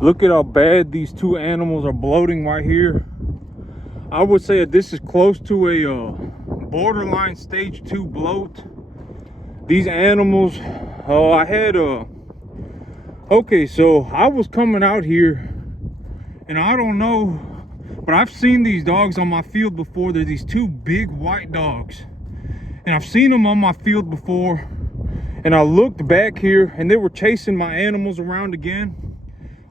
Look at how bad these two animals are bloating right here. I would say that this is close to a borderline stage 2 bloat. These animals, I had okay, so I was coming out here, and I don't know, but I've seen these dogs on my field before. They're these two big white dogs, and I've seen them on my field before. And I looked back here, and they were chasing my animals around again.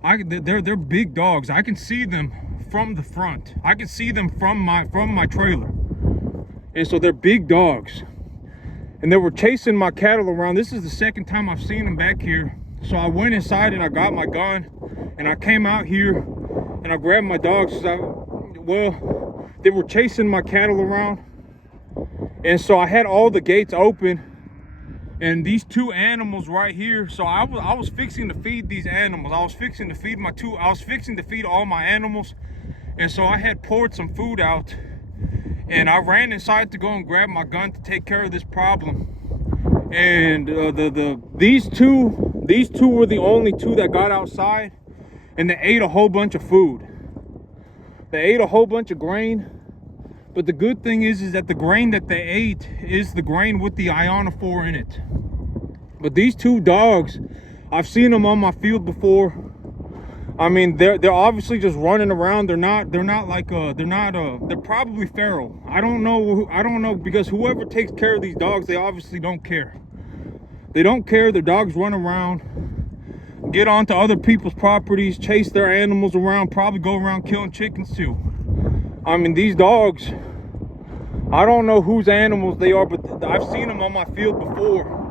They're big dogs. I can see them from the front. I can see them from my trailer. And so they're big dogs. And they were chasing my cattle around. This is the second time I've seen them back here. So I went inside and I got my gun, and I came out here and I grabbed my dogs. Well, they were chasing my cattle around. And so I had all the gates open. And these two animals right here, so I was fixing to feed these animals. I was fixing to feed all my animals. And so I had poured some food out, and I ran inside to go and grab my gun to take care of this problem. And these two were the only two that got outside, and they ate a whole bunch of food. They ate a whole bunch of grain. But the good thing is that the grain that they ate is the grain with the ionophore in it. But these two dogs, I've seen them on my field before. I mean, they're obviously just running around. They're probably feral. I don't know, because whoever takes care of these dogs, they obviously don't care. They don't care. Their dogs run around, get onto other people's properties, chase their animals around, probably go around killing chickens too. I mean, these dogs, I don't know whose animals they are, but I've seen them on my field before.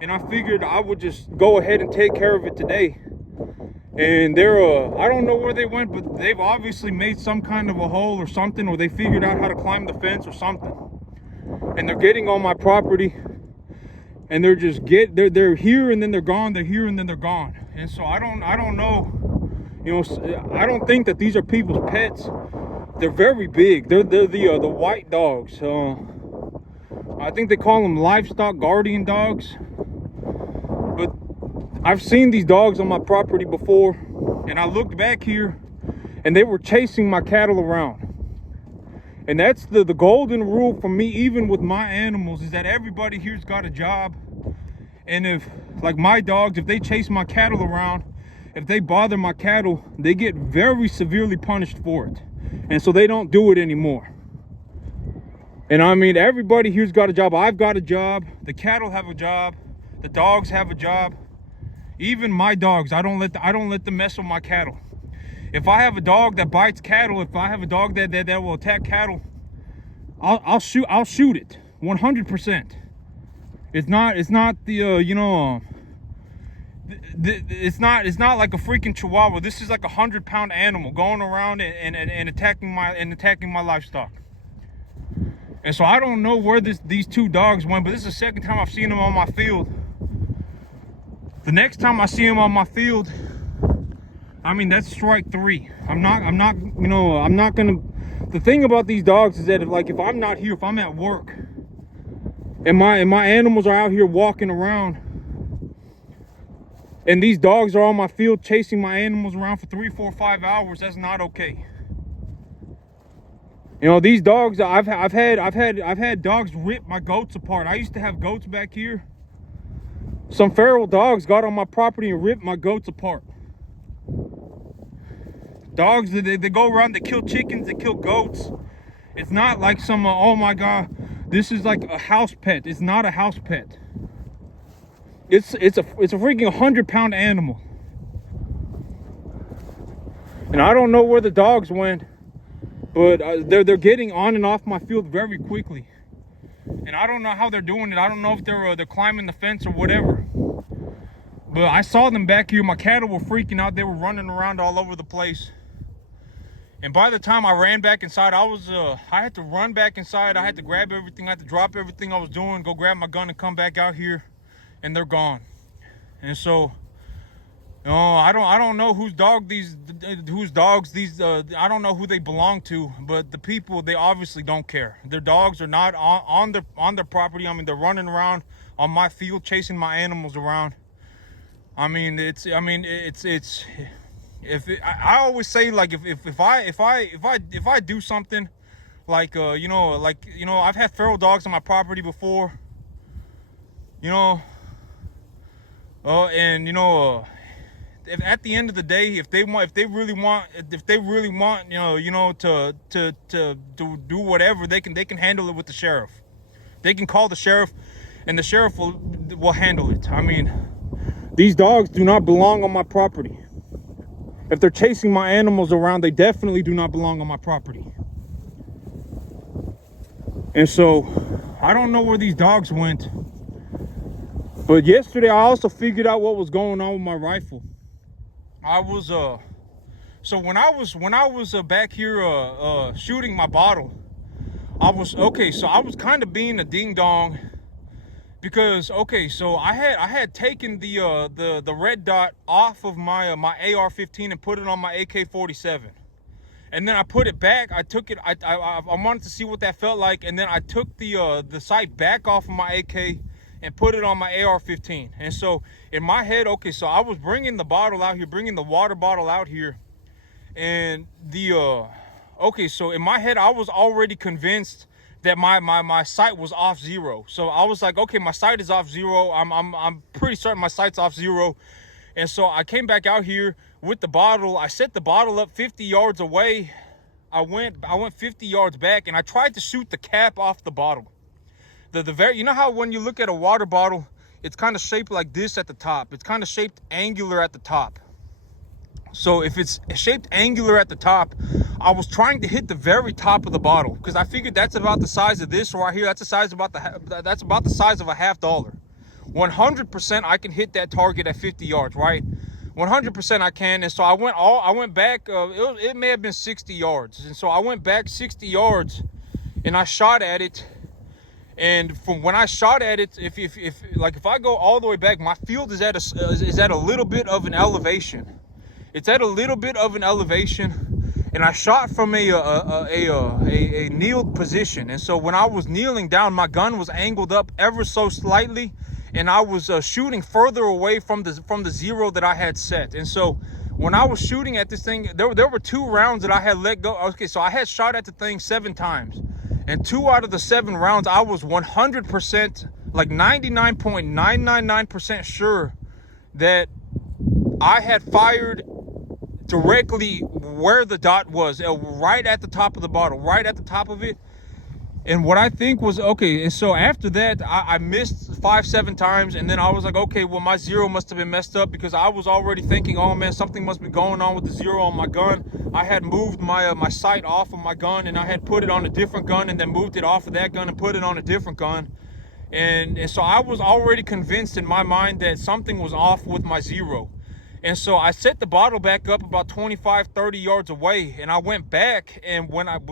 And I figured I would just go ahead and take care of it today. And I don't know where they went, but they've obviously made some kind of a hole or something, or they figured out how to climb the fence or something. And they're getting on my property, and they're here and then they're gone, they're here and then they're gone. And so I don't know, I don't think that these are people's pets. They're very big. They're the white dogs. I think they call them livestock guardian dogs. But I've seen these dogs on my property before, and I looked back here, and they were chasing my cattle around. And that's the golden rule for me, even with my animals, is that everybody here's got a job. And if, like my dogs, if they chase my cattle around, if they bother my cattle, they get very severely punished for it. And so they don't do it anymore. And I mean, everybody here's got a job. I've got a job. The cattle have a job. The dogs have a job. Even my dogs, I don't let them mess with my cattle. If I have a dog that bites cattle, if I have a dog that will attack cattle, I'll shoot it 100%. It's not the it's not like a freaking chihuahua. This is like 100-pound animal going around and attacking my livestock. And so I don't know where these two dogs went, but this is the second time I've seen them on my field. The next time I see them on my field, I mean, that's strike 3. I'm not gonna. The thing about these dogs is that if I'm not here, if I'm at work, and my animals are out here walking around, and these dogs are on my field chasing my animals around for 3, 4, 5 hours, that's not okay. These dogs, I've had dogs rip my goats apart. I used to have goats back here. Some feral dogs got on my property and ripped my goats apart. Dogs, they go around, they kill chickens, they kill goats. It's not like some, oh my God, this is like a house pet. It's not a house pet. It's a freaking 100-pound animal. And I don't know where the dogs went, but they're getting on and off my field very quickly. And I don't know how they're doing it. I don't know if they're climbing the fence or whatever. But I saw them back here. My cattle were freaking out. They were running around all over the place. And by the time I ran back inside, I had to run back inside. I had to grab everything. I had to drop everything I was doing, go grab my gun and come back out here, and they're gone. And so, I don't know whose dogs these, I don't know who they belong to, but the people, they obviously don't care. Their dogs are not on their property. I mean, they're running around on my field, chasing my animals around. I mean, I always say, like, if I do something, like, I've had feral dogs on my property before, you know, and if at the end of the day, if they really want, to do whatever, they can handle it with the sheriff. They can call the sheriff, and the sheriff will handle it. I mean, these dogs do not belong on my property. If they're chasing my animals around, they definitely do not belong on my property. And so I don't know where these dogs went, but yesterday I also figured out what was going on with my rifle. I was so when I was back here shooting my bottle, I was kind of being a ding dong, because so I had taken the red dot off of my my AR15 and put it on my AK-47, and then I put it back. I took it. I wanted to see what that felt like, and then I took the sight back off of my AK and put it on my AR15. And so in my head, so I was bringing the bottle out here, bringing the water bottle out here, and so in my head I was already convinced that my sight was off zero. So I was like, okay, my sight is off zero. I'm pretty certain my sight's off zero. And so I came back out here with the bottle. I set the bottle up 50 yards away. I went 50 yards back, and I tried to shoot the cap off the bottle. You know how when you look at a water bottle, it's kind of shaped like this at the top. It's kind of shaped angular at the top. So if it's shaped angular at the top, I was trying to hit the very top of the bottle, because I figured that's about the size of this right here. That's about the size of a $50. 100% I can hit that target at 50 yards, right? 100% I can. And so I went back. It may have been 60 yards, and so I went back 60 yards, and I shot at it. And from when I shot at it, if I go all the way back, my field is at a little bit of an elevation. It's at a little bit of an elevation, and I shot from a kneeled position. And so when I was kneeling down, my gun was angled up ever so slightly, and I was shooting further away from the zero that I had set. And so when I was shooting at this thing, there were 2 rounds that I had let go. Okay, so I had shot at the thing 7 times, and 2 out of the 7 rounds, I was 100%, like 99.999% sure that I had fired directly where the dot was, right at the top of the bottle, right at the top of it. And what I think was, and so after that, I missed 5-7 times, and then I was like, okay, well, my zero must have been messed up, because I was already thinking, oh man, something must be going on with the zero on my gun. I had moved my my sight off of my gun, and I had put it on a different gun, and then moved it off of that gun and put it on a different gun. And so I was already convinced in my mind that something was off with my zero. And so I set the bottle back up about 25-30 yards away, and I went back, and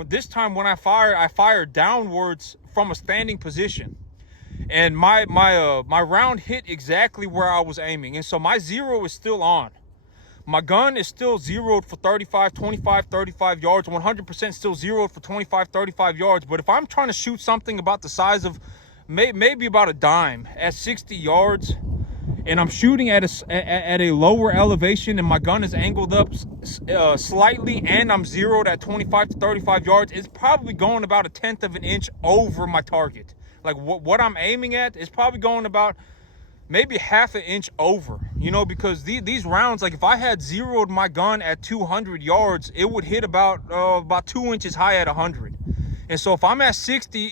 this time when I fired downwards from a standing position, and my round hit exactly where I was aiming. And so my zero is still on. My gun is still zeroed for 35 yards, 100% still zeroed for 25-35 yards. But if I'm trying to shoot something about the size of maybe about a dime at 60 yards, and I'm shooting at a lower elevation, and my gun is angled up slightly, and I'm zeroed at 25-35 yards, it's probably going about 1/10 of an inch over my target. Like what I'm aiming at is probably going about maybe 1/2 inch over, because these rounds, like if I had zeroed my gun at 200 yards, it would hit about 2 inches high at 100. And so if I'm at 60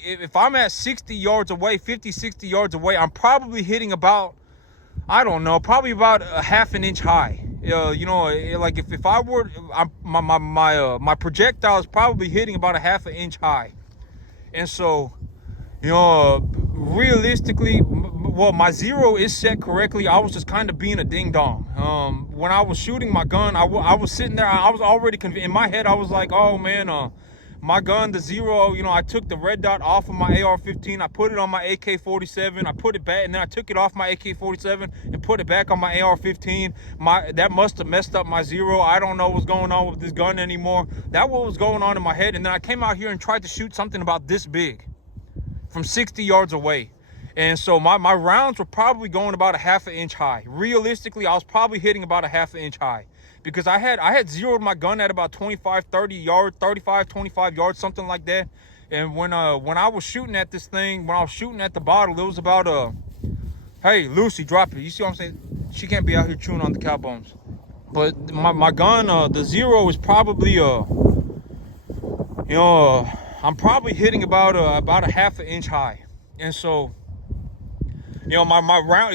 yards away, 50-60 yards away, I'm probably hitting about, I don't know, probably about 1/2 inch high. Like if I were, my projectile is probably hitting about 1/2 inch high. And so, realistically, well, my zero is set correctly. I was just kind of being a ding dong. When I was shooting my gun, I was sitting there. I was already convinced. In my head, I was like, oh man, my gun, the zero, I took the red dot off of my AR-15. I put it on my AK-47. I put it back, and then I took it off my AK-47 and put it back on my AR-15. That must have messed up my zero. I don't know what's going on with this gun anymore. That's what was going on in my head. And then I came out here and tried to shoot something about this big from 60 yards away. And so my rounds were probably going about 1/2 inch high. Realistically, I was probably hitting about 1/2 inch high, because I had zeroed my gun at about 25, 30 yards, 35, 25 yards, something like that. And when I was shooting at this thing, when I was shooting at the bottle, it was about hey, Lucy, drop it. You see what I'm saying? She can't be out here chewing on the cow bones. But my gun, the zero is probably I'm probably hitting about a half an inch high. And so, my round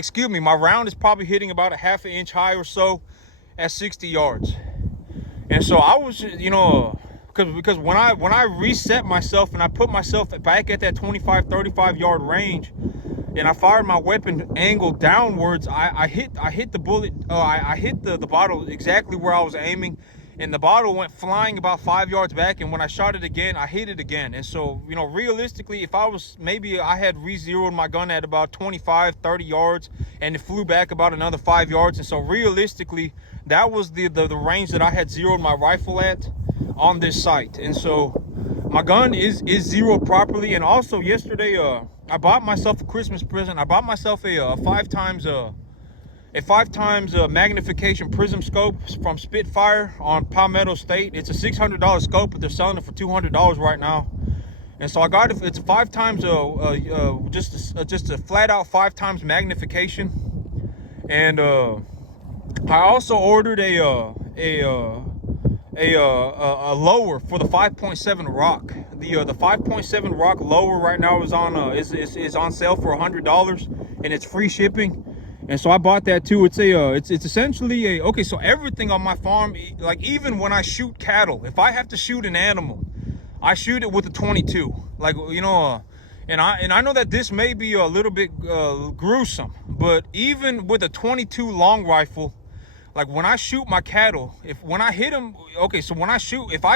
is probably hitting about a half an inch high or so at 60 yards. And so I was, because when I reset myself and I put myself back at that 25, 35 yard range, and I fired my weapon angled downwards, I hit the bullet, I hit the bottle exactly where I was aiming, and the bottle went flying about 5 yards back. And when I shot it again, I hit it again. And so, realistically, if I had re-zeroed my gun at about 25, 30 yards, and it flew back about another 5 yards. And so realistically, that was the range that I had zeroed my rifle at on this site. And so my gun is zeroed properly. And also yesterday, I bought myself a Christmas present. I bought myself a 5 times magnification prism scope from Spitfire on Palmetto State. It's a $600 scope, but they're selling it for $200 right now. And so I got it. It's 5 times just a flat out 5 times magnification. And I also ordered a lower for the 5.7 rock. The 5.7 rock lower right now is on sale for $100, and it's free shipping. And so I bought that too. It's essentially okay, so everything on my farm, like even when I shoot cattle, if I have to shoot an animal, I shoot it with a 22. Like, and I know that this may be a little bit gruesome, but even with a 22 long rifle, like when I shoot my cattle, if I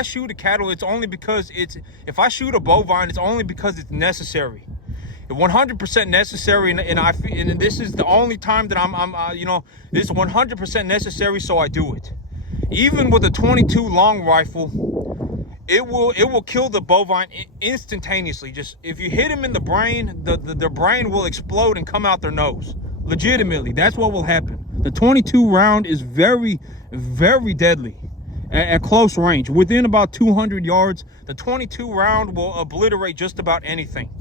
shoot a cattle, it's only because if I shoot a bovine, it's only because it's necessary. 100% necessary, and this is the only time that this is 100% necessary, so I do it. Even with a 22 long rifle, it will kill the bovine instantaneously. Just if you hit them in the brain, the brain will explode and come out their nose. Legitimately, that's what will happen. The 22 round is very, very deadly at close range. Within about 200 yards, the 22 round will obliterate just about anything.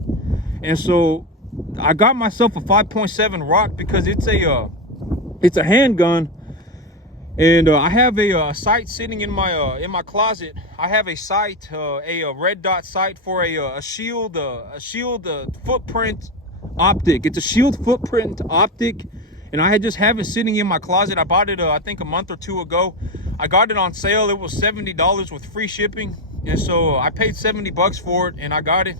And so I got myself a 5.7 rock because it's a handgun, and I have a sight sitting in my closet. I have a sight, a red dot sight for a shield footprint optic. It's a shield footprint optic, and I just have it sitting in my closet. I bought it I think a month or two ago. I got it on sale. It was $70 with free shipping, and so I paid $70 for it, and I got it.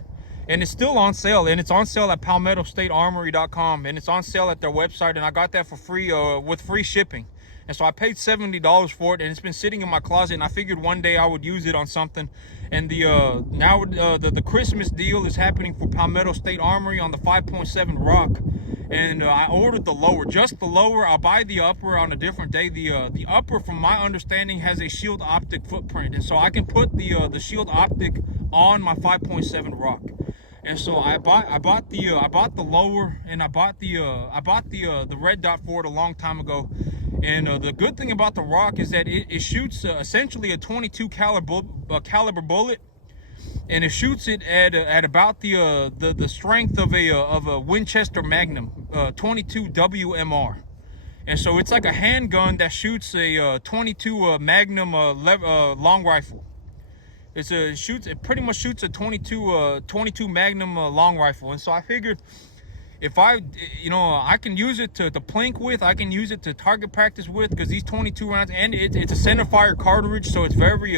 And it's still on sale, and it's on sale at PalmettoStateArmory.com, and it's on sale at their website, and I got that for free with free shipping. And so I paid $70 for it, and it's been sitting in my closet, and I figured one day I would use it on something. And the Christmas deal is happening for Palmetto State Armory on the 5.7 rock. And I ordered the lower, just the lower. I'll buy the upper on a different day. The upper, from my understanding, has a shield optic footprint, and so I can put the shield optic on my 5.7 rock. And so I bought the lower, and I bought the red dot for it a long time ago. And the good thing about the rock is that it shoots essentially a 22 caliber bullet, and it shoots it at about the strength of a Winchester Magnum 22 WMR. And so it's like a handgun that shoots a 22 Magnum long rifle. It pretty much shoots a 22 Magnum long rifle. And so I figured if I can use it to plink with, I can use it to target practice with, because these 22 rounds, and it's a center fire cartridge, so it's very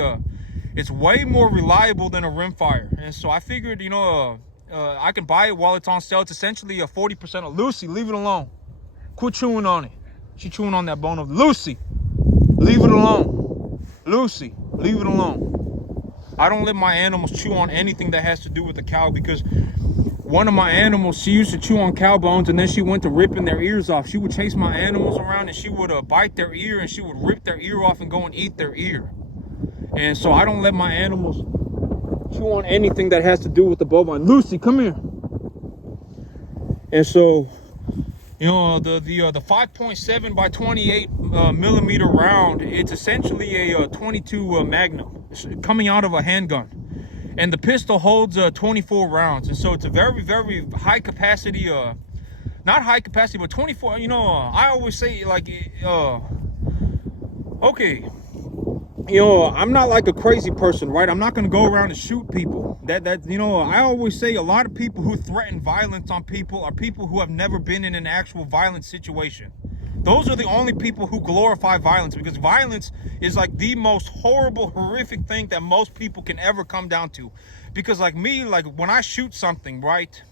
it's way more reliable than a rimfire. And so I figured, I can buy it while it's on sale. It's essentially a 40% of Lucy. Leave it alone. Quit chewing on it. She chewing on that bone of Lucy. Leave it alone. Lucy, leave it alone. I don't let my animals chew on anything that has to do with the cow, because one of my animals, she used to chew on cow bones, and then she went to ripping their ears off. She would chase my animals around, and she would bite their ear, and she would rip their ear off and go and eat their ear. And so I don't let my animals chew on anything that has to do with the bovine. Lucy, come here. And so You know, the 5.7 by 28 millimeter round, it's essentially a 22 Magnum coming out of a handgun, and the pistol holds 24 rounds, and so it's a very, very high capacity, not high capacity, but 24. You know, I always say, like, okay, you know, I'm not like a crazy person, right? I'm not gonna go around and shoot people. You know, I always say a lot of people who threaten violence on people are people who have never been in an actual violent situation. Those are the only people who glorify violence, because violence is like the most horrible, horrific thing that most people can ever come down to. Because like me, like when I shoot something, right?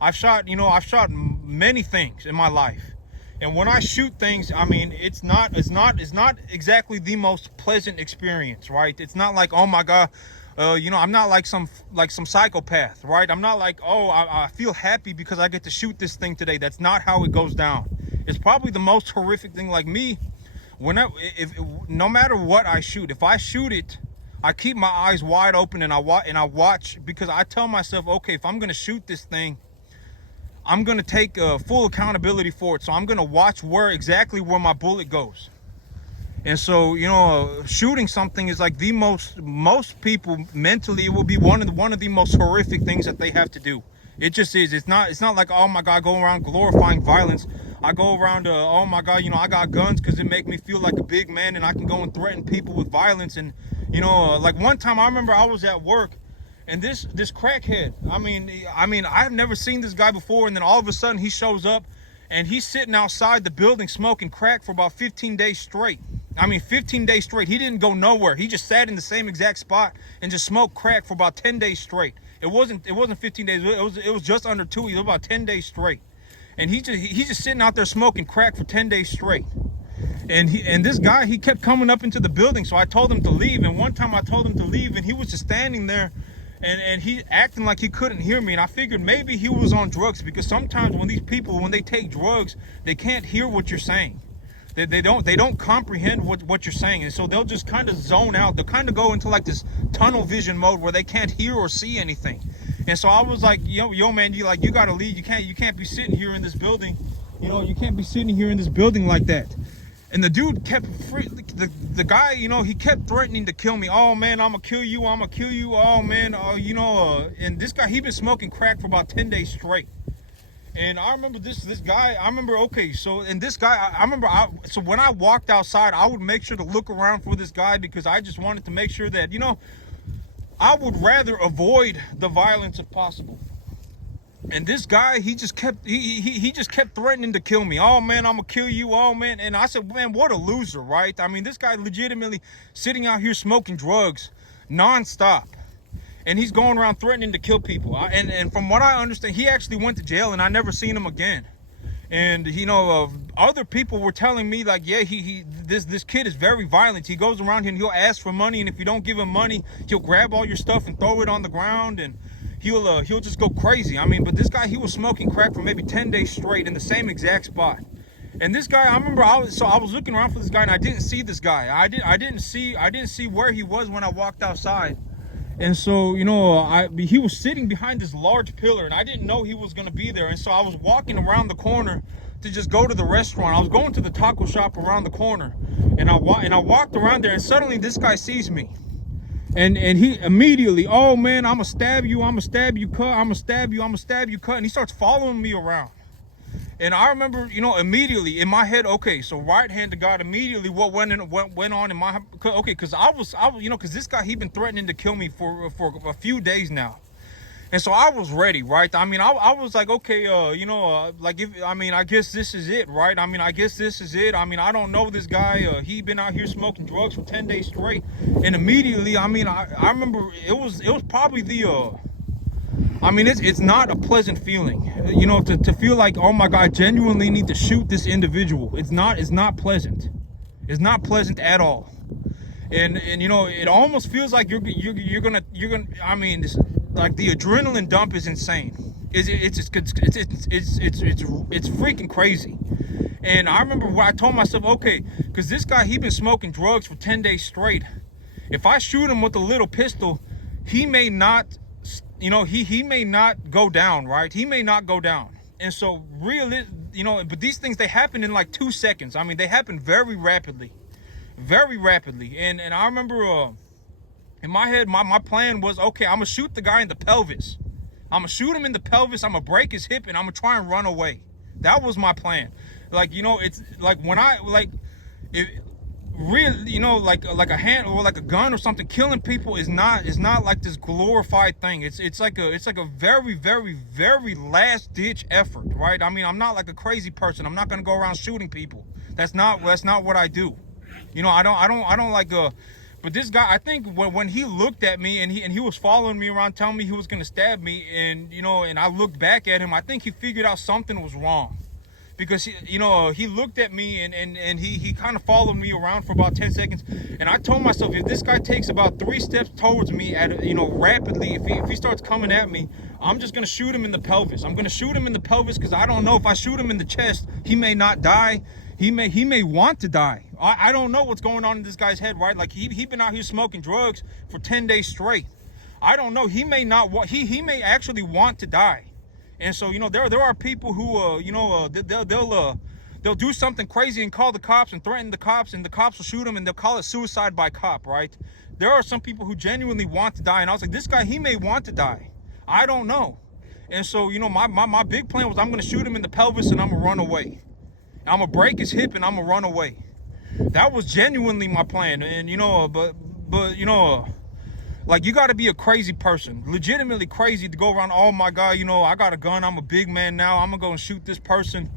I've shot many things in my life. And when I shoot things, I mean, it's not exactly the most pleasant experience, right? It's not like, oh my God, you know, I'm not like some psychopath, right? I'm not like, oh, I feel happy because I get to shoot this thing today. That's not how it goes down. It's probably the most horrific thing. Like me, no matter what I shoot, if I shoot it, I keep my eyes wide open and I watch, because I tell myself, okay, if I'm gonna shoot this thing, I'm gonna take full accountability for it. So I'm gonna watch exactly where my bullet goes. And so, you know, shooting something is like most people mentally, it will be one of the most horrific things that they have to do. It just is. It's not like, oh my God, I go around glorifying violence. I go around, oh my God, you know, I got guns because it make me feel like a big man and I can go and threaten people with violence. And, you know, like one time I remember I was at work, and this crackhead, I mean, I've never seen this guy before, and then all of a sudden he shows up, and he's sitting outside the building smoking crack for about 15 days straight. I mean, 15 days straight. He didn't go nowhere. He just sat in the same exact spot and just smoked crack for about 10 days straight. It wasn't 15 days. It was just under 2 weeks. It was about 10 days straight. And he's just sitting out there smoking crack for 10 days straight. And this guy, he kept coming up into the building, so I told him to leave. And one time I told him to leave, and he was just standing there, and he acting like he couldn't hear me. And I figured maybe he was on drugs, because sometimes when these people, when they take drugs, they can't hear what you're saying. They don't comprehend what you're saying, and so they'll just kind of zone out. They'll kind of go into like this tunnel vision mode where they can't hear or see anything. And so I was like, yo man, you gotta leave. You can't be sitting here in this building. You know, you can't be sitting here in this building like that. And the dude kept the guy, you know, he kept threatening to kill me. Oh man, I'm gonna kill you. Oh man, you know, and this guy, he been smoking crack for about 10 days straight. And I remember this guy, okay, so, and this guy, so when I walked outside, I would make sure to look around for this guy, because I just wanted to make sure that, you know, I would rather avoid the violence if possible. And this guy, he just kept threatening to kill me. Oh man, I'm gonna kill you. Oh man. And I said, man, what a loser, right? I mean, this guy legitimately sitting out here smoking drugs nonstop, and he's going around threatening to kill people. And from what I understand, he actually went to jail, and I never seen him again. And you know, other people were telling me like, yeah, this kid is very violent. He goes around here and he'll ask for money, and if you don't give him money, he'll grab all your stuff and throw it on the ground, and he'll just go crazy. I mean, but this guy, he was smoking crack for maybe 10 days straight in the same exact spot. And this guy, I remember I was looking around for this guy, and I didn't see this guy. I didn't see where he was when I walked outside. And so, you know, he was sitting behind this large pillar, and I didn't know he was gonna be there. And so I was walking around the corner to just go to the restaurant. I was going to the taco shop around the corner, and I walked around there, and suddenly this guy sees me. And he immediately, oh man, I'm gonna stab you, cut, I'm gonna stab you, cut. And he starts following me around. And I remember, you know, immediately in my head, okay, so right hand to God, immediately what went on in my, okay, because I was, you know, because this guy, he'd been threatening to kill me for a few days now. And so I was ready, right? I mean, I was like, okay, you know, like, I guess this is it, right? I mean, I guess this is it. I mean, I don't know this guy. He been out here smoking drugs for 10 days straight. And immediately, I mean, I remember it was probably I mean, it's not a pleasant feeling, you know, to feel like, oh my God, I genuinely need to shoot this individual. It's not pleasant. It's not pleasant at all. And you know, it almost feels like you're gonna, I mean, like the adrenaline dump is insane. It's freaking crazy. And I remember when I told myself, okay, because this guy, he been smoking drugs for 10 days straight. If I shoot him with a little pistol, he may not, you know, he may not go down, right? He may not go down. And so you know, but these things, they happen in like 2 seconds. I mean, they happen very rapidly, very rapidly. And I remember in my head, my plan was, okay, I'm gonna shoot the guy in the pelvis. I'm gonna shoot him in the pelvis. I'm gonna break his hip, and I'm gonna try and run away. That was my plan. Like, you know, it's like when I like it. Really, you know, like a hand or like a gun or something, killing people is not like this glorified thing. It's like a very, very, very last ditch effort, right? I mean, I'm not like a crazy person. I'm not gonna go around shooting people. That's not what I do. You know, I don't like but this guy, I think when he looked at me and he was following me around, telling me he was gonna stab me, and you know, and I looked back at him, I think he figured out something was wrong. Because you know, he looked at me and he kind of followed me around for about 10 seconds, and I told myself, if this guy takes about 3 steps towards me at, you know, rapidly, if he starts coming at me, I'm just gonna shoot him in the pelvis. I'm gonna shoot him in the pelvis, because I don't know, if I shoot him in the chest, he may not die. He may want to die. I don't know what's going on in this guy's head, right? Like he been out here smoking drugs for 10 days straight. I don't know. He may not want. He may actually want to die. And so, you know, there are people who, you know, they'll do something crazy and call the cops and threaten the cops, and the cops will shoot them, and they'll call it suicide by cop, right? There are some people who genuinely want to die, and I was like, this guy, he may want to die. I don't know. And so, you know, my big plan was, I'm going to shoot him in the pelvis and I'm going to run away. I'm going to break his hip and I'm going to run away. That was genuinely my plan. And, you know, but you know, like, you got to be a crazy person, legitimately crazy, to go around, oh my God, you know, I got a gun, I'm a big man now, I'm gonna go and shoot this person.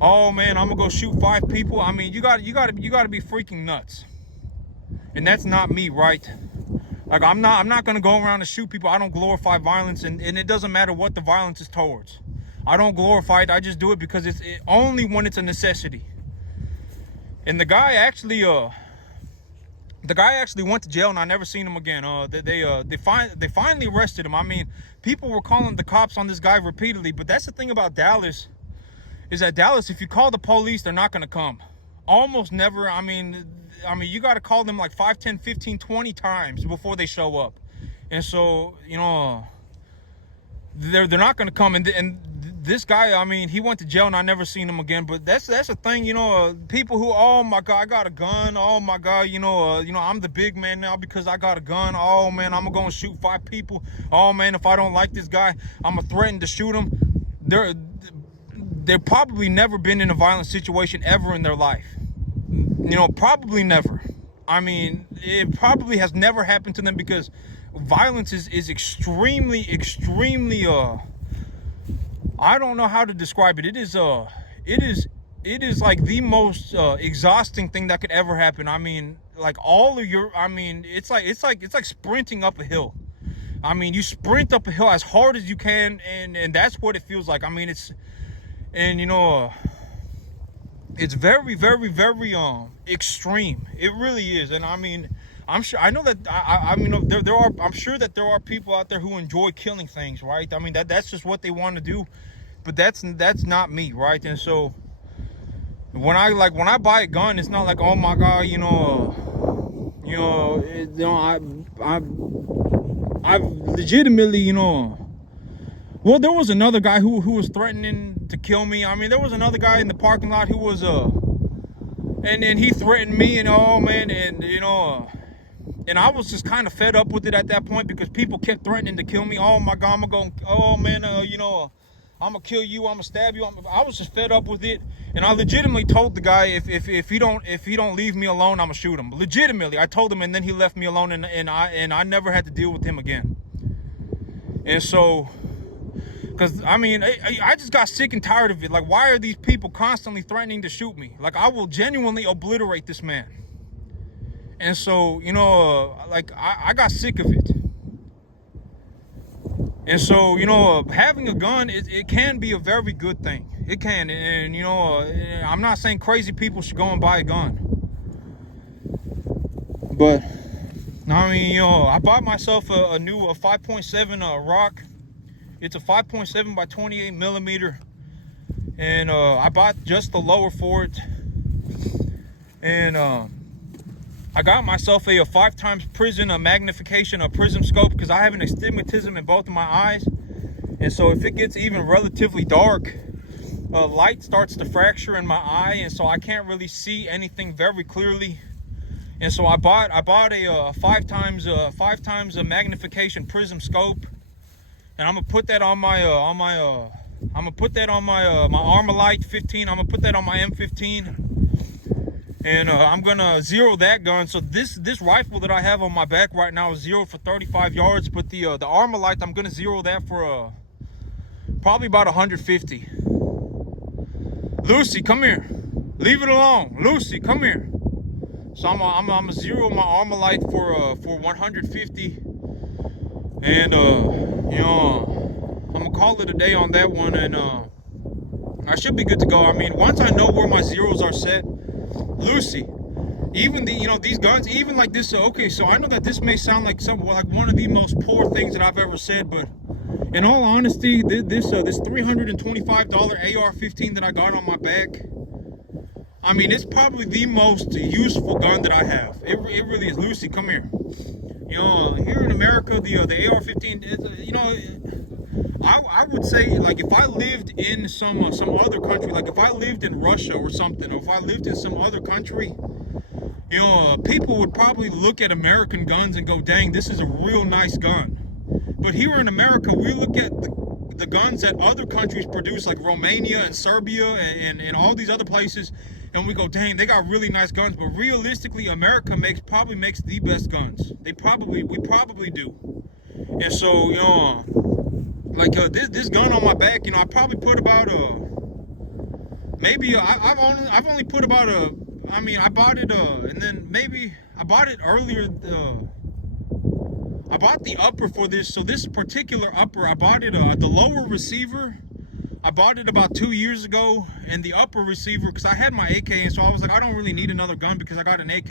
Oh man, I'm gonna go shoot 5 people. I mean, you got to be freaking nuts. And that's not me, right? Like, I'm not gonna go around and shoot people. I don't glorify violence, and it doesn't matter what the violence is towards. I don't glorify it. I just do it because it's only when it's a necessity. And the guy actually went to jail, and I never seen him again. They finally arrested him. I mean, people were calling the cops on this guy repeatedly, but that's the thing about Dallas, is that Dallas, if you call the police, they're not going to come. Almost never. I mean, you got to call them like 5, 10, 15, 20 times before they show up. And so, you know, they're not going to come. And this guy, I mean, he went to jail, and I never seen him again. But that's the thing, you know, people who, oh my God, I got a gun. Oh my God, you know, I'm the big man now because I got a gun. Oh man, I'm gonna shoot 5 people. Oh man, if I don't like this guy, I'm gonna threaten to shoot him. They've probably never been in a violent situation ever in their life. You know, probably never. I mean, it probably has never happened to them, because violence is extremely, I don't know how to describe it. It is like the most exhausting thing that could ever happen. I mean, like it's like sprinting up a hill. I mean, you sprint up a hill as hard as you can, and that's what it feels like. I mean, you know, it's very, very, very extreme. It really is. And I mean, I'm sure, I know that I mean, I'm sure that there are people out there who enjoy killing things, right? I mean, that's just what they want to do, but that's not me, right? And so when I buy a gun, it's not like, oh my God, I've legitimately, you know, well, there was another guy who was threatening to kill me. I mean, there was another guy in the parking lot who was and then he threatened me, and oh man, and you know, and I was just kind of fed up with it at that point, because people kept threatening to kill me. Oh my God, I'm gonna go, oh man, you know, I'm gonna kill you, I'm gonna stab you. I was just fed up with it, and I legitimately told the guy, if he don't leave me alone, I'm gonna shoot him. Legitimately, I told him, and then he left me alone, and I never had to deal with him again. And so, because I mean, I just got sick and tired of it. Like, why are these people constantly threatening to shoot me? Like, I will genuinely obliterate this man. And so, you know, like, I got sick of it. And so, you know, having a gun, it can be a very good thing. It can. And you know, I'm not saying crazy people should go and buy a gun, but I mean, you know, I bought myself a new 5.7 Rock. It's a 5.7 by 28 millimeter, and I bought just the lower for it. And I got myself a 5 times prism magnification, a prism scope, because I have an astigmatism in both of my eyes. And so if it gets even relatively dark, light starts to fracture in my eye, and so I can't really see anything very clearly. And so I bought a five times a magnification prism scope, and I'm gonna put that on my my Armalite 15. I'm gonna put that on my M15, and I'm gonna zero that gun. So this rifle that I have on my back right now is zeroed for 35 yards, but the Armalite, I'm gonna zero that for probably about 150. Lucy, come here. Leave it alone. Lucy, come here. So I'm gonna zero my Armalite for 150, and you know, I'm gonna call it a day on that one, and I should be good to go. I mean, once I know where my zeros are set, Lucy, even these guns, even like this. Okay, so I know that this may sound like one of the most poor things that I've ever said, but in all honesty, this $325 AR15 that I got on my back, I mean, it's probably the most useful gun that I have. It really is. Lucy, come here. You know, here in America, the AR-15 is, you know, I would say, like, if I lived in some other country, like if I lived in Russia or something, or if I lived in some other country, you know, people would probably look at American guns and go, dang, this is a real nice gun. But here in America, we look at the guns that other countries produce, like Romania and Serbia and all these other places, and we go, dang, they got really nice guns. But realistically, America probably makes the best guns. We probably do. And so, you know, like this gun on my back, you know, I probably put about maybe I've only put about I mean, I bought it and then maybe I bought it earlier. I bought the upper for this. So this particular upper, I bought it the lower receiver, I bought it about 2 years ago, and the upper receiver, because I had my AK, and so I was like, I don't really need another gun because I got an AK.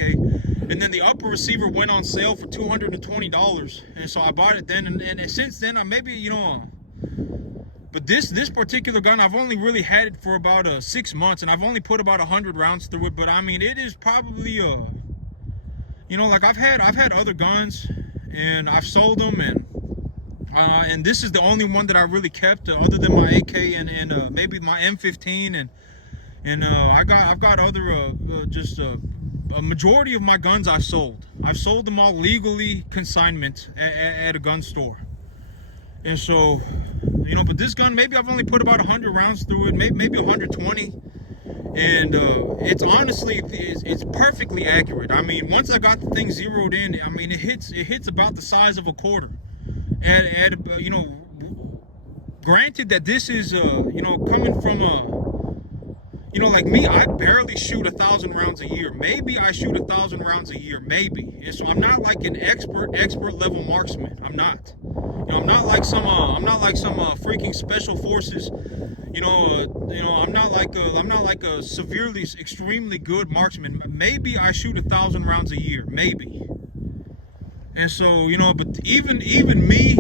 And then the upper receiver went on sale for $220, and so I bought it then. And since then, I maybe, you know, but this particular gun, I've only really had it for about 6 months, and I've only put about 100 rounds through it. But I mean, it is probably you know, like I've had other guns, and I've sold them, and this is the only one that I really kept, other than my AK and maybe my M15, and I've got other just a majority of my guns I've sold them all legally, consignment at a gun store. And so, you know, but this gun, maybe I've only put about 100 rounds through it, maybe 120. And it's honestly, it's perfectly accurate. I mean, once I got the thing zeroed in, I mean, it hits about the size of a quarter. And you know, granted that this is you know, coming from you know, like me, I barely shoot 1,000 rounds a year. Maybe I shoot 1,000 rounds a year, maybe. And so I'm not like an expert level marksman. I'm not. You know, I'm not like some freaking special forces. You know, I'm not like a severely, extremely good marksman. Maybe I shoot 1,000 rounds a year, maybe. And so, you know, but even me,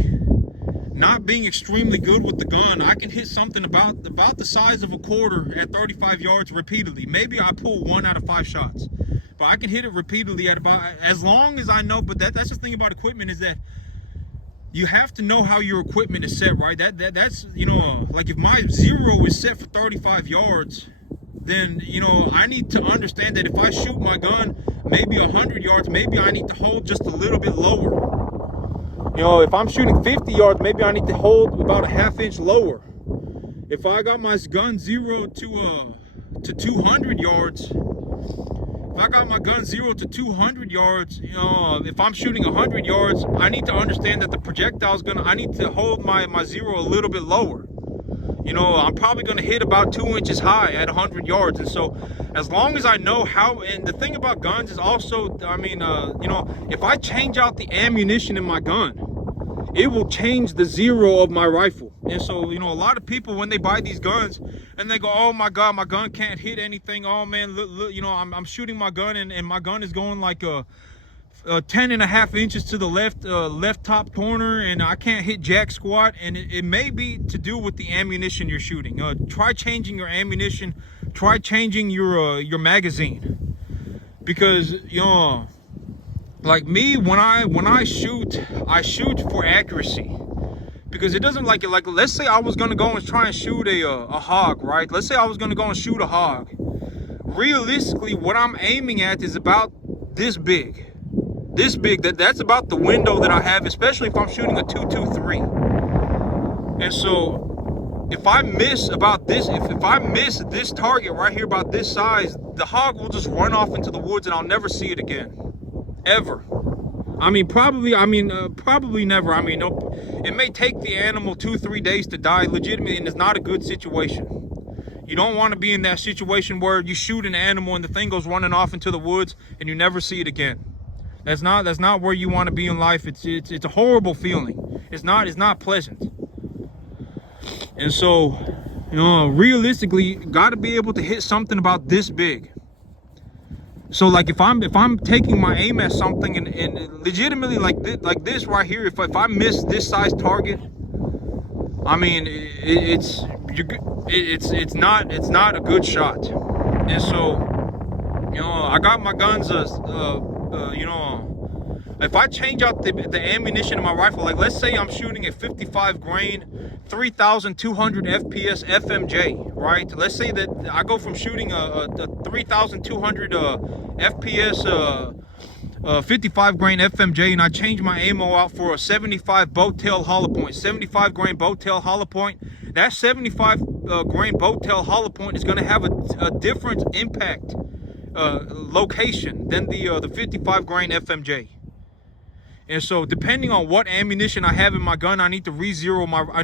not being extremely good with the gun, I can hit something about the size of a quarter at 35 yards repeatedly. Maybe I pull 1 out of 5 shots, but I can hit it repeatedly at about, as long as I know. But that's the thing about equipment, is that you have to know how your equipment is set, right? That's, you know, like if my zero is set for 35 yards, then, you know, I need to understand that if I shoot my gun maybe 100 yards, maybe I need to hold just a little bit lower. You know, if I'm shooting 50 yards, maybe I need to hold about a ½ inch lower. If I got my gun zeroed to 200 yards, if I got my gun 0 to 200 yards, you know, if I'm shooting 100 yards, I need to understand that the projectile's I need to hold my zero a little bit lower. You know, I'm probably gonna hit about 2 inches high at 100 yards. And so as long as I know how, and the thing about guns is also, I mean, you know, if I change out the ammunition in my gun, it will change the zero of my rifle. And so, you know, a lot of people, when they buy these guns and they go, oh my God, my gun can't hit anything. Oh man, look, you know, I'm shooting my gun and my gun is going like 10.5 inches to the left top corner, and I can't hit jack squat. And it may be to do with the ammunition you're shooting. Try changing your ammunition. Try changing your magazine, because, you know, like me, when I shoot, I shoot for accuracy. Because it doesn't like let's say I was gonna go and try and shoot a hog, right? Let's say I was gonna go and shoot a hog. Realistically, what I'm aiming at is about this big. This big, that's about the window that I have, especially if I'm shooting a 223. And so if I miss about this, if I miss this target right here about this size, the hog will just run off into the woods and I'll never see it again, ever. I mean, probably never. I mean, no, it may take the animal 2-3 days to die legitimately, and it's not a good situation. You don't want to be in that situation where you shoot an animal and the thing goes running off into the woods and you never see it again. That's not where you want to be in life. It's a horrible feeling. It's not pleasant. And so, you know, realistically, got to be able to hit something about this big. So like if I'm taking my aim at something and legitimately like this right here, if I miss this size target, I mean it's not a good shot. And so, you know, I got my guns you know, if I change out the ammunition in my rifle, like let's say I'm shooting a 55 grain 3200 FPS FMJ, right? Let's say that I go from shooting a 3200 FPS 55 grain FMJ, and I change my ammo out for a 75 bow tail hollow point, 75 grain bow tail hollow point. That 75 grain bow tail hollow point is going to have a different impact location than the 55 grain FMJ. And so depending on what ammunition I have in my gun, I need to re-zero my gun.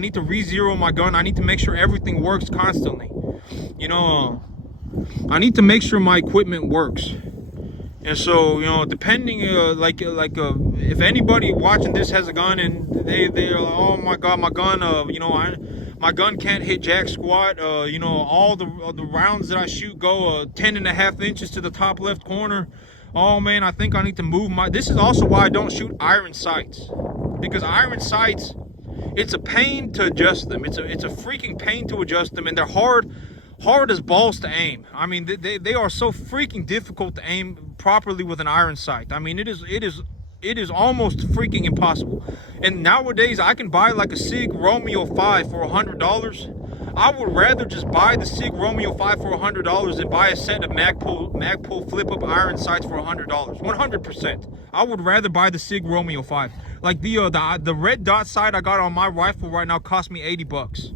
I need to make sure everything works constantly. You know, I need to make sure my equipment works. And so, you know, depending if anybody watching this has a gun and they're like, oh my god, my gun, you know, my gun can't hit jack squat, you know, all the rounds that I shoot go 10.5 inches to the top left corner. Oh man, I think I need to move my, this is also why I don't shoot iron sights, because iron sights, it's a pain to adjust them. It's a freaking pain to adjust them, and they're hard as balls to aim. I mean, they are so freaking difficult to aim properly with an iron sight. I mean, it is almost freaking impossible. And nowadays I can buy like a SIG Romeo 5 for $100. I would rather just buy the SIG Romeo 5 for $100 than buy a set of Magpul flip-up iron sights for $100. 100%. I would rather buy the SIG Romeo 5. Like the red dot sight I got on my rifle right now cost me $80.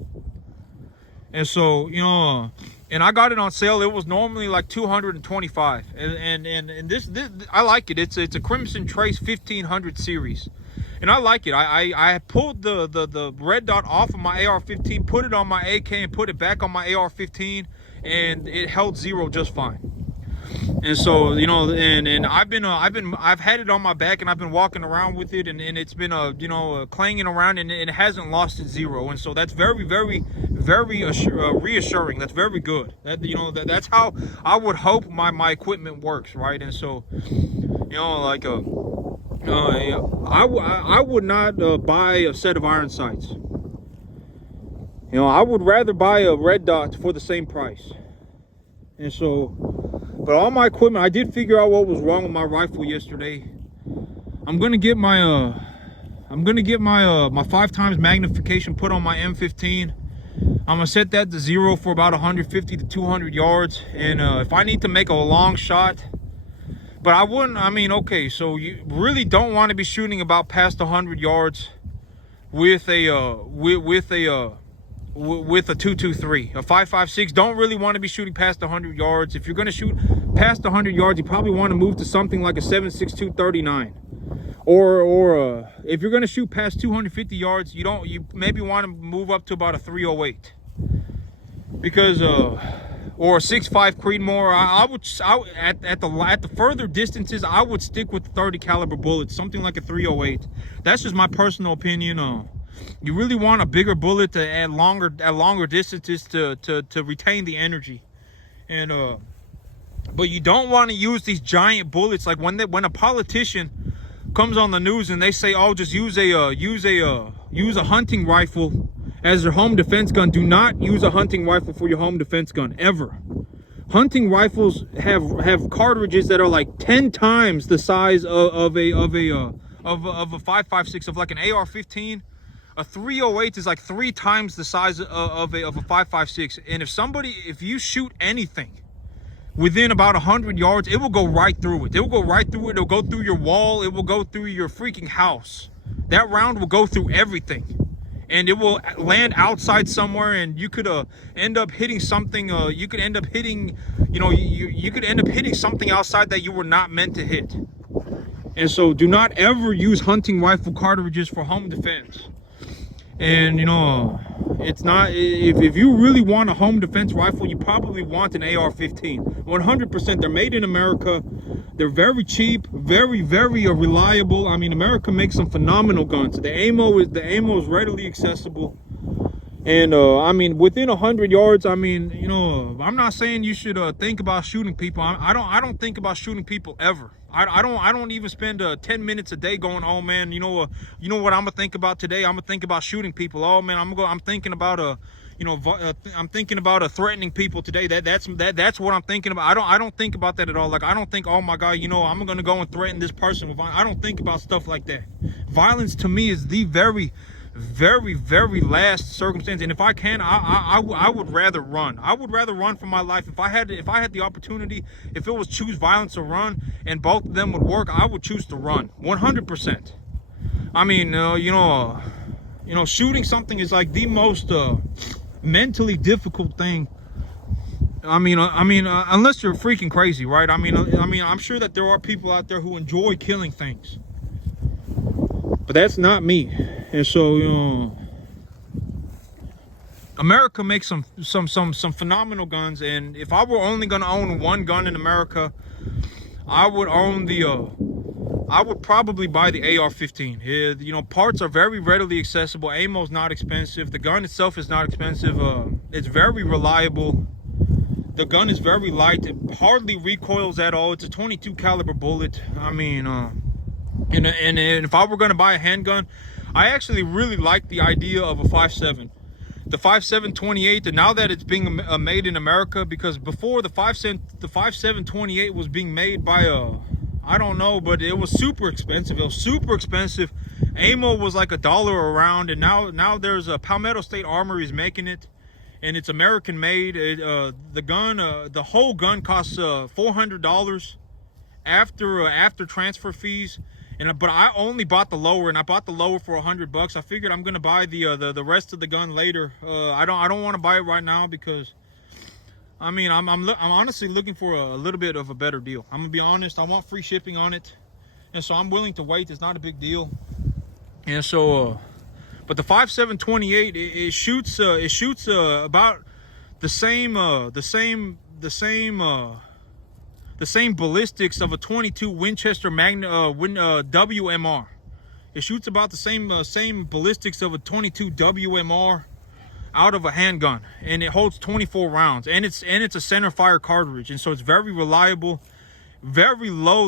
And so, you know, and I got it on sale. It was normally like $225. And this I like it. It's a Crimson Trace 1500 series. And I like it. I pulled the red dot off of my AR-15, put it on my AK, and put it back on my AR-15, and it held zero just fine. And so, you know, and I've had it on my back, and I've been walking around with it, and it's been you know, clanging around, and it hasn't lost its zero. And so that's very reassuring. That's very good. That, you know, that's how I would hope my equipment works, right? And so, you know, like I would not buy a set of iron sights. You know, I would rather buy a red dot for the same price. And so, but all my equipment, I did figure out what was wrong with my rifle yesterday. I'm gonna get my my 5 times magnification put on my M15. I'm gonna set that to 0 for about 150 to 200 yards. And if I need to make a long shot, but I wouldn't, I mean, okay, so you really don't want to be shooting about past 100 yards with a 223, a 5.56. Don't really want to be shooting past 100 yards. If you're going to shoot past 100 yards, you probably want to move to something like a 7.62 .39. Or if you're going to shoot past 250 yards, you maybe want to move up to about a 308. Because or a 6.5 Creedmoor. At the further distances, I would stick with the 30 caliber bullets, something like a 308. That's just my personal opinion. You really want a bigger bullet to at longer distances to retain the energy. And but you don't want to use these giant bullets. Like when a politician comes on the news and they say, oh, just use a hunting rifle as their home defense gun. Do not use a hunting rifle for your home defense gun, ever. Hunting rifles have cartridges that are like 10 times the size of a 5.56, of like an AR-15. A 308 is like 3 times the size of a 5.56. And if you shoot anything within about 100 yards, it will go right through it. It will go right through it. It'll go through your wall. It will go through your freaking house. That round will go through everything. And it will land outside somewhere, and you could end up hitting something. You could end up hitting, you could end up hitting something outside that you were not meant to hit. And so do not ever use hunting rifle cartridges for home defense. And it's not, if you really want a home defense rifle, you probably want an AR-15. 100%. They're made in America. They're very cheap, very, very reliable. I mean, America makes some phenomenal guns. The ammo is readily accessible. And I mean, within 100 yards, I mean, I'm not saying you should think about shooting people. I don't think about shooting people ever. I don't even spend 10 minutes a day going, oh man, you know what I'm gonna think about today? I'm gonna think about shooting people. Oh man, I'm thinking about I'm thinking about threatening people today. That's what I'm thinking about. I don't think about that at all. Like, I don't think, oh my God, I'm gonna go and threaten this person with violence. I don't think about stuff like that. Violence to me is the very, very, very last circumstance. And if I can, I would rather run. I would rather run for my life. If I had the opportunity, if it was choose violence or run, and both of them would work, I would choose to run 100%. I mean, shooting something is like the most mentally difficult thing. I mean, unless you're freaking crazy, right? I mean, I'm sure that there are people out there who enjoy killing things, but that's not me. And so, America makes some phenomenal guns. And if I were only gonna own one gun in America, I would probably buy the AR-15. Parts are very readily accessible. Ammo is not expensive. The gun itself is not expensive. It's very reliable. The gun is very light. It hardly recoils at all. It's a 22 caliber bullet. I mean, and if I were going to buy a handgun, I actually really like the idea of a 5.7. The 5.7 28, and now that it's being made in America, because before the 5.7 28 was being made by I don't know, but it was super expensive. It was super expensive. Ammo was like $1 a round, and now there's a Palmetto State Armory is making it, and it's American made. The whole gun costs $400 after transfer fees. But I only bought the lower, and I bought the lower for $100. I figured I'm gonna buy the rest of the gun later. I don't want to buy it right now because, I mean, I'm honestly looking for a little bit of a better deal. I'm gonna be honest. I want free shipping on it, and so I'm willing to wait. It's not a big deal. And so, but the 5.7 28, it shoots about the same ballistics of a 22 Winchester WMR. It shoots about the same ballistics of a 22 WMR out of a handgun, and it holds 24 rounds, and it's a center fire cartridge, and so it's very reliable, very low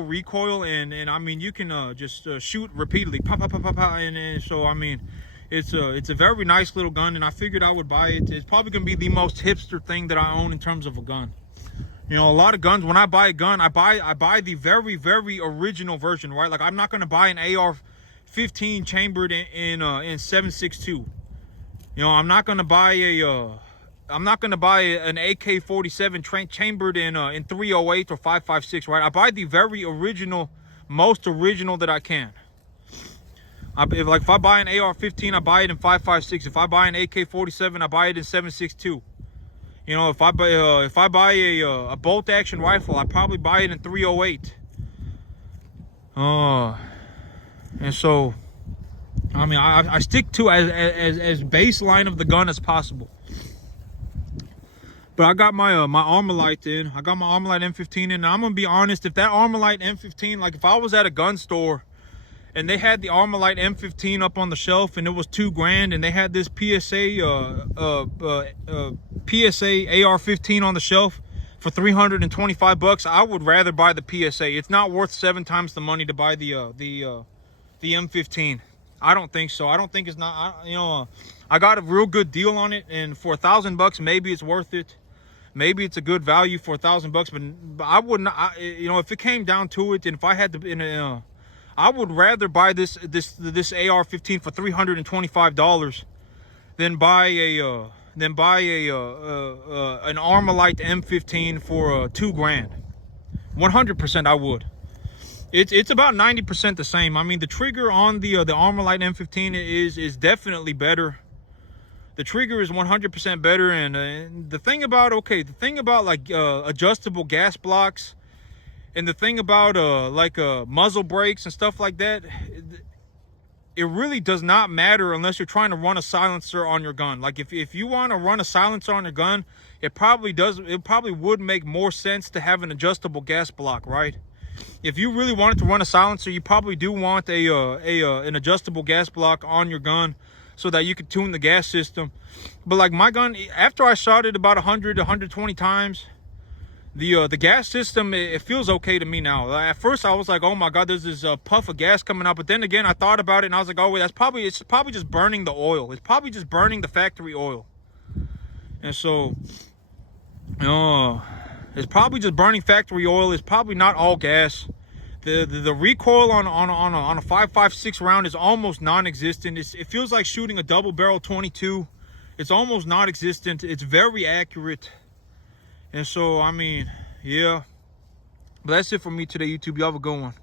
recoil, and I mean, you can just shoot repeatedly, pop, pop, pop, pop, pop, and so I mean, it's a very nice little gun, and I figured I would buy it. It's probably gonna be the most hipster thing that I own in terms of a gun. A lot of guns, when I buy a gun, I buy the very, very original version, right? Like, I'm not gonna buy an AR-15 chambered in 7.62. I'm not gonna buy an AK-47 chambered in 308 or 5.56, right? I buy the very original, most original that I can. If I buy an AR-15, I buy it in 5.56. If I buy an AK-47, I buy it in 7.62. If I buy a bolt action rifle, I probably buy it in 308. And so, I mean, I stick to as baseline of the gun as possible. But I got my Armalite in. I got my Armalite M15 in. And I'm gonna be honest, if that Armalite M15, like if I was at a gun store and they had the Armalite M15 up on the shelf and it was $2,000, and they had this PSA AR-15 on the shelf for $325, I would rather buy the PSA. It's not worth 7 times the money to buy the M15. I don't think so. I don't think it's not. I got a real good deal on it, and for $1,000, maybe it's worth it. Maybe it's a good value for $1,000, but I wouldn't. If it came down to it, and if I had to, I would rather buy this AR15 for $325 than buy a an Armalite M15 for $2,000. 100% I would. It's about 90% the same. I mean, the trigger on the Armalite M15 is definitely better. The trigger is 100% better, and the thing about like adjustable gas blocks, and the thing about like muzzle brakes and stuff like that, it really does not matter unless you're trying to run a silencer on your gun. Like if you want to run a silencer on your gun, it probably would make more sense to have an adjustable gas block, right? If you really wanted to run a silencer, you probably do want an adjustable gas block on your gun so that you could tune the gas system. But like my gun, after I shot it about 100 120 times, the gas system, it feels okay to me now. At first I was like, oh my god, there's this puff of gas coming out. But then again, I thought about it and I was like, oh wait, it's probably just burning the oil. It's probably just burning the factory oil. And so it's probably just burning factory oil. It's probably not all gas. The recoil on a 5.56 round is almost non-existent. It feels like shooting a double barrel 22. It's almost non-existent. It's very accurate. And so, I mean, yeah. But that's it for me today, YouTube. Y'all have a good one.